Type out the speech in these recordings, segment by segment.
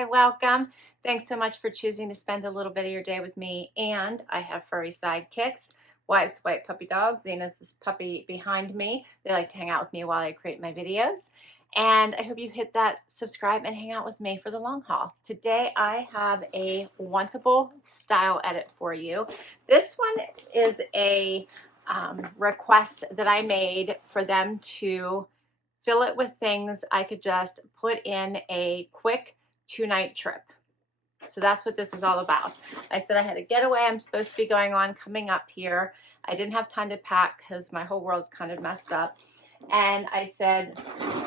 Hi, welcome. Thanks so much for choosing to spend a little bit of your day with me. And I have furry sidekicks. Wyatt's white puppy dog. Zena's this puppy behind me. They like to hang out with me while I create my videos. And I hope you hit that subscribe and hang out with me for the long haul. Today I have a Wantable Style edit for you. This one is a request that I made for them to fill it with things I could just put in a quick 2-night trip. So that's what this is all about. I said I had a getaway I'm supposed to be going on coming up here. I didn't have time to pack because my whole world's kind of messed up. And I said,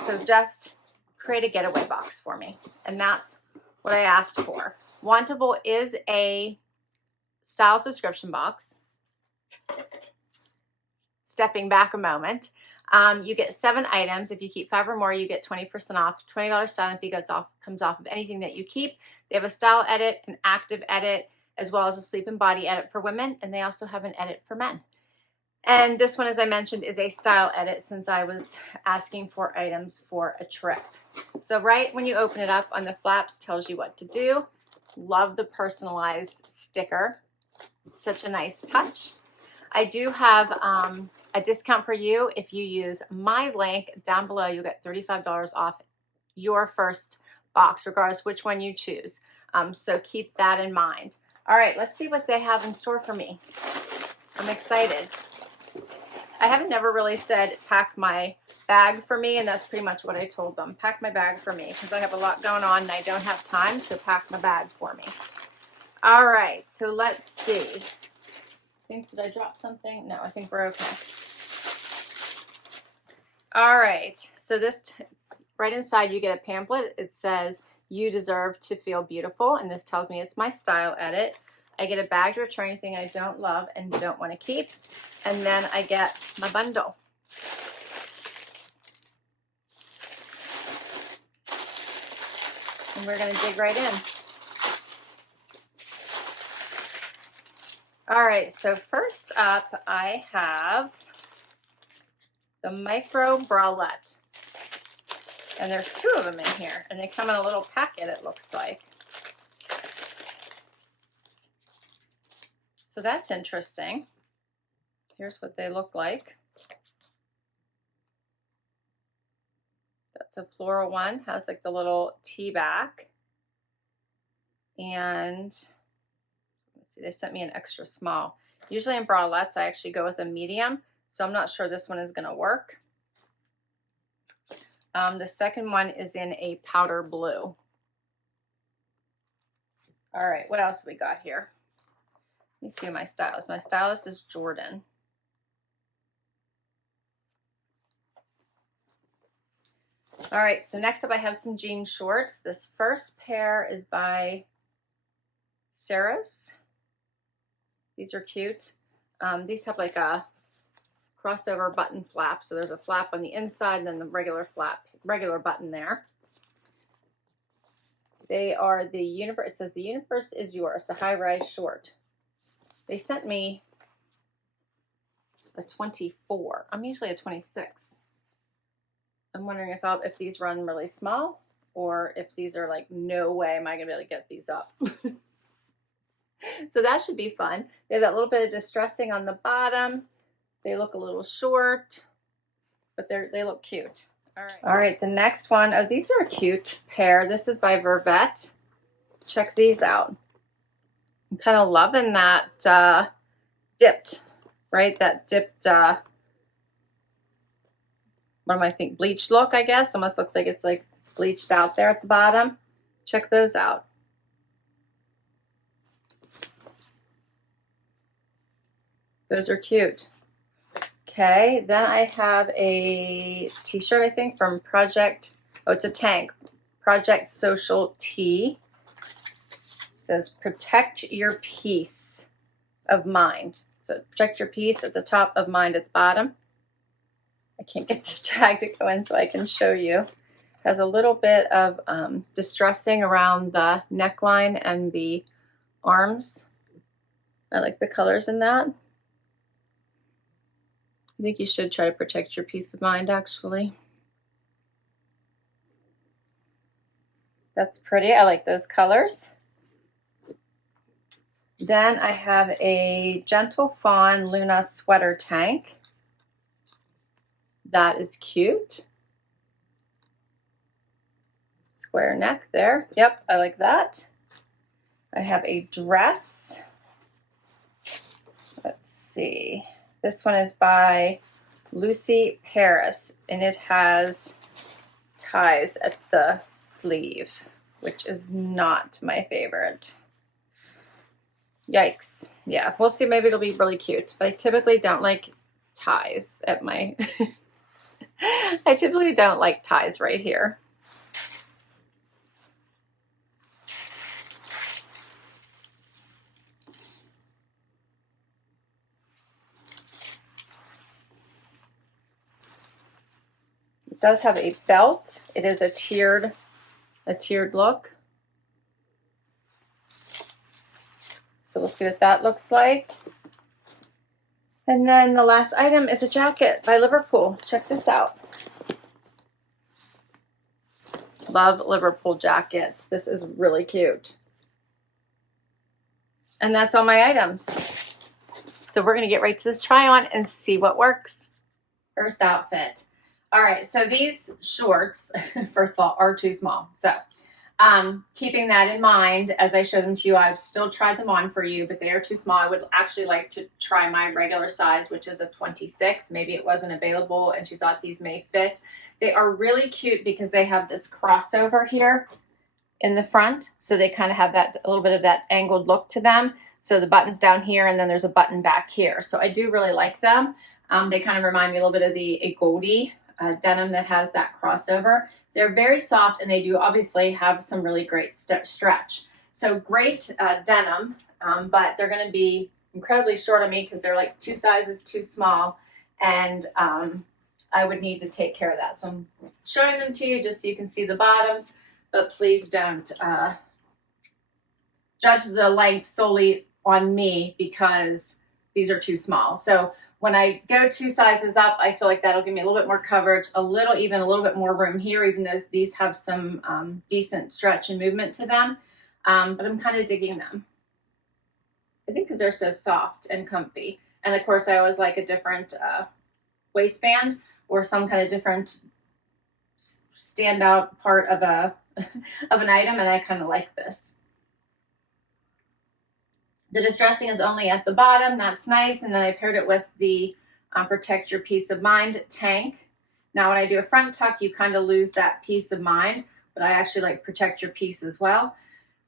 so just create a getaway box for me. And that's what I asked for. Wantable is a style subscription box. Stepping back a moment. You get 7 items. If you keep 5 or more, you get 20% off. $20 styling fee comes off of anything that you keep. They have a style edit, an active edit, as well as a sleep and body edit for women, and they also have an edit for men. And this one, as I mentioned, is a style edit since I was asking for items for a trip. So right when you open it up on the flaps, tells you what to do. Love the personalized sticker. Such a nice touch. I do have a discount for you. If you use my link down below, you'll get $35 off your first box, regardless which one you choose. So keep that in mind. All right, let's see what they have in store for me. I'm excited. I haven't never really said pack my bag for me, and that's pretty much what I told them. Pack my bag for me because I have a lot going on and I don't have time, so pack my bag for me. All right, so let's see. Did I drop something? No, I think we're okay. All right, so this right inside you get a pamphlet. It says you deserve to feel beautiful, and this tells me it's my style edit. I get a bag to return anything I don't love and don't want to keep, and then I get my bundle. And we're going to dig right in. All right, so first up I have the micro bralette. And there's 2 of them in here, and they come in a little packet, it looks like. So that's interesting. Here's what they look like. That's a floral one, has like the little tea back. And see, they sent me an extra small. Usually in bralettes, I actually go with a medium, so I'm not sure this one is going to work. The second one is in a powder blue. All right, what else have we got here? Let me see my stylist. My stylist is Jordan. All right, so next up I have some jean shorts. This first pair is by Ceros. These are cute. These have like a crossover button flap. So there's a flap on the inside and then the regular button there. They are the universe. It says the universe is yours, the high-rise short. They sent me a 24. I'm usually a 26. I'm wondering if these run really small or if these are like, no way am I gonna be able to get these up. So that should be fun. They have that little bit of distressing on the bottom. They look a little short, but they look cute. All right, the next one, oh, these are a cute pair. This is by Vervet. Check these out. I'm kind of loving that dipped, right? That dipped, what do I think? Bleached look, I guess. Almost looks like it's like bleached out there at the bottom. Check those out. Those are cute. Okay, then I have a t-shirt, I think, from Project, oh, it's a tank, Project Social Tee. It says, protect your peace of mind. So protect your peace at the top, of mind at the bottom. I can't get this tag to go in so I can show you. It has a little bit of distressing around the neckline and the arms. I like the colors in that. I think you should try to protect your peace of mind, actually. That's pretty. I like those colors. Then I have a Gentle Fawn Luna sweater tank. That is cute. Square neck there. Yep, I like that. I have a dress. Let's see. This one is by Lucy Paris, and it has ties at the sleeve, which is not my favorite. Yikes. Yeah, we'll see. Maybe it'll be really cute, but I typically don't like ties at my I typically don't like ties right here. It does have a belt. It is a tiered look. So we'll see what that looks like. And then the last item is a jacket by Liverpool. Check this out. Love Liverpool jackets. This is really cute. And that's all my items. So we're going to get right to this try on and see what works. First outfit. All right, so these shorts, first of all, are too small. So keeping that in mind, as I show them to you, I've still tried them on for you, but they are too small. I would actually like to try my regular size, which is a 26. Maybe it wasn't available and she thought these may fit. They are really cute because they have this crossover here in the front. So they kind of have that, a little bit of that angled look to them. So the button's down here and then there's a button back here. So I do really like them. They kind of remind me a little bit of a Goldie denim that has that crossover. They're very soft and they do obviously have some really great stretch. So great denim, but they're going to be incredibly short on me because they're like 2 sizes too small, and I would need to take care of that. So I'm showing them to you just so you can see the bottoms, but please don't judge the length solely on me because these are too small. So when I go 2 sizes up, I feel like that'll give me a little bit more coverage, even a little bit more room here, even though these have some decent stretch and movement to them. But I'm kind of digging them. I think because they're so soft and comfy. And of course, I always like a different waistband or some kind of different standout part of of an item, and I kind of like this. The distressing is only at the bottom. That's nice. And then I paired it with the Protect Your Peace of Mind tank. Now, when I do a front tuck, you kind of lose that peace of mind, but I actually like Protect Your Peace as well.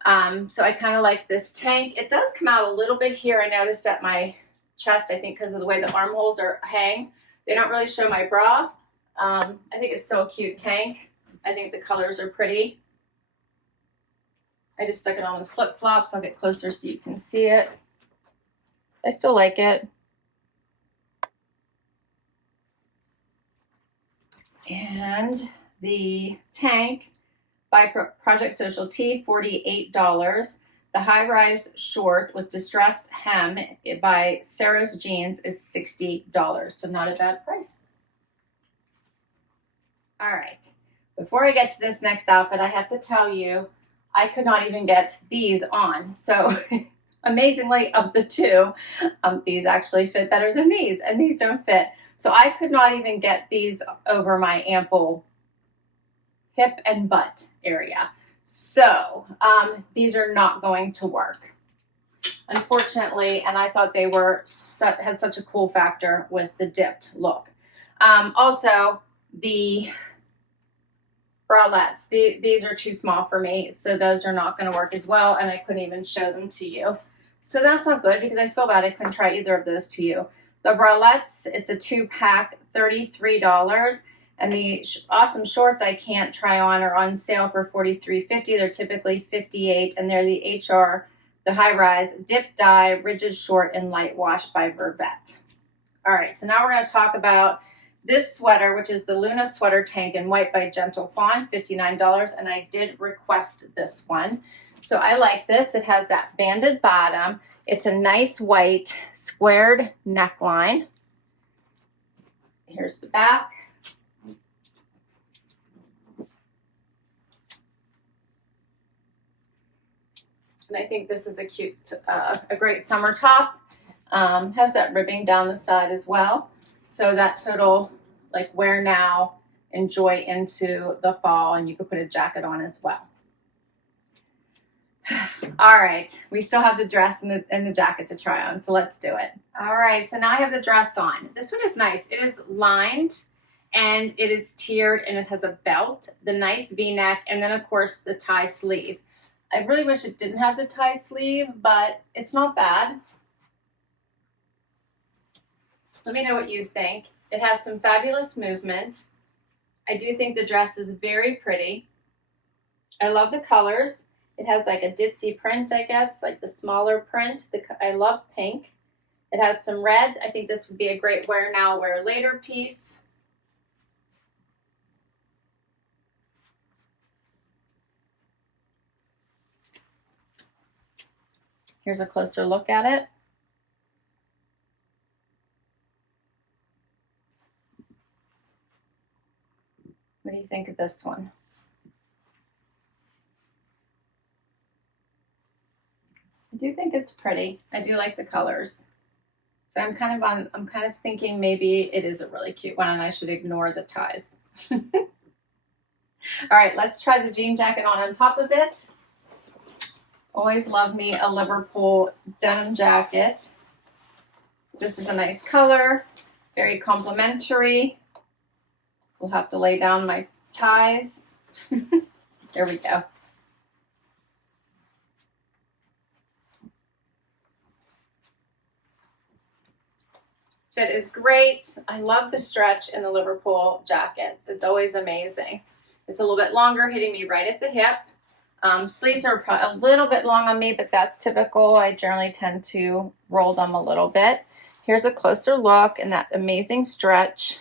So I kind of like this tank. It does come out a little bit here. I noticed at my chest, I think because of the way the armholes hang. They don't really show my bra. I think it's still a cute tank. I think the colors are pretty. I just stuck it on with flip-flops. I'll get closer so you can see it. I still like it. And the tank by Project Social T, $48. The high-rise short with distressed hem by Ceros jeans is $60. So not a bad price. All right. Before I get to this next outfit, I have to tell you, I could not even get these on. So amazingly, of the two, these actually fit better than these, and these don't fit. So I could not even get these over my ample hip and butt area. So these are not going to work, unfortunately, and I thought they had such a cool factor with the dipped look. Also, the bralettes, these are too small for me, so those are not going to work as well, and I couldn't even show them to you. So that's not good because I feel bad I couldn't try either of those to you. The bralettes, it's a 2-pack, $33, and the awesome shorts I can't try on are on sale for $43.50. They're typically $58, and they're the HR, the high-rise dip dye rigid short and light wash by Vervet. All right, so now we're going to talk about this sweater, which is the Luna sweater tank in white by Gentle Fawn, $59, and I did request this one. So I like this. It has that banded bottom. It's a nice white squared neckline. Here's the back. And I think this is a cute, a great summer top. Has that ribbing down the side as well. So that total like wear now, enjoy into the fall, and you could put a jacket on as well. All right, we still have the dress and the jacket to try on, so let's do it. All right, so now I have the dress on. This one is nice. It is lined and it is tiered and it has a belt, the nice V-neck, and then of course the tie sleeve. I really wish it didn't have the tie sleeve, but it's not bad. Let me know what you think. It has some fabulous movement. I do think the dress is very pretty. I love the colors. It has like a ditzy print, I guess, like the smaller print. I love pink. It has some red. I think this would be a great wear now, wear later piece. Here's a closer look at it. What do you think of this one? I do think it's pretty. I do like the colors. So I'm kind of thinking maybe it is a really cute one and I should ignore the ties. All right, let's try the jean jacket on top of it. Always love me a Liverpool denim jacket. This is a nice color, very complimentary. We'll have to lay down my ties. There we go. Fit is great. I love the stretch in the Liverpool jackets. It's always amazing. It's a little bit longer, hitting me right at the hip. Sleeves are a little bit long on me, but that's typical. I generally tend to roll them a little bit. Here's a closer look and that amazing stretch.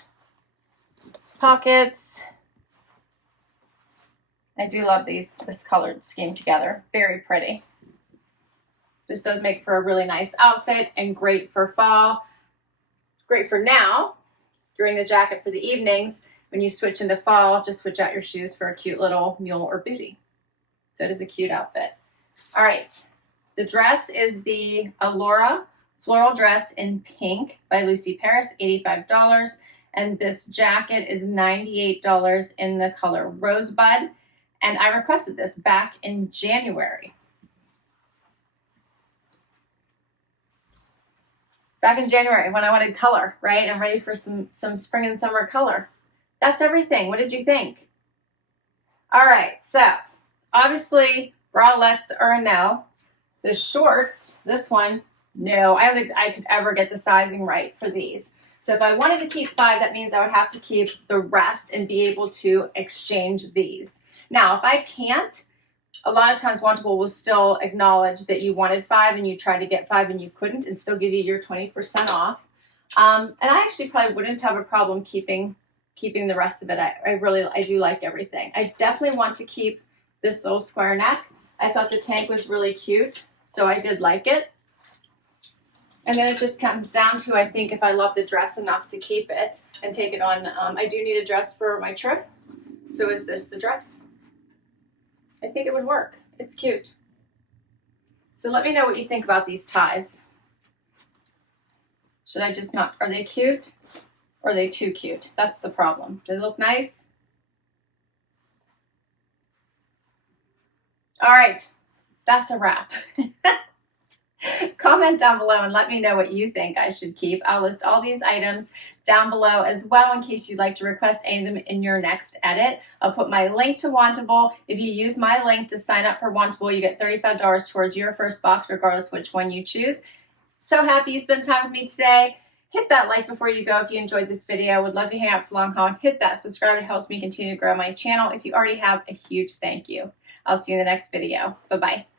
Pockets. I do love this colored scheme together. Very pretty. This does make for a really nice outfit and great for fall. Great for now, during the jacket for the evenings. When you switch into fall, just switch out your shoes for a cute little mule or bootie. So it is a cute outfit. All right, the dress is the Alora floral dress in pink by Lucy Paris, $85. And this jacket is $98 in the color Rosebud. And I requested this back in January. Back in January when I wanted color, right? I'm ready for some spring and summer color. That's everything. What did you think? All right, so obviously bralettes are a no. The shorts, this one, no. I don't think I could ever get the sizing right for these. So if I wanted to keep 5, that means I would have to keep the rest and be able to exchange these. Now, if I can't, a lot of times Wantable will still acknowledge that you wanted 5 and you tried to get 5 and you couldn't and still give you your 20% off. And I actually probably wouldn't have a problem keeping the rest of it. I do like everything. I definitely want to keep this little square neck. I thought the tank was really cute, so I did like it. And then it just comes down to, I think, if I love the dress enough to keep it and take it on. I do need a dress for my trip. So is this the dress? I think it would work. It's cute. So let me know what you think about these ties. Should I just not, are they cute? Or are they too cute? That's the problem. Do they look nice? All right, that's a wrap. Comment down below and let me know what you think I should keep. I'll list all these items down below as well in case you'd like to request any of them in your next edit. I'll put my link to Wantable. If you use my link to sign up for Wantable, you get $35 towards your first box, regardless which one you choose. So happy you spent time with me today. Hit that like before you go if you enjoyed this video. Would love to hang out for long haul. Hit that subscribe. It helps me continue to grow my channel. If you already have, a huge thank you. I'll see you in the next video. Bye-bye.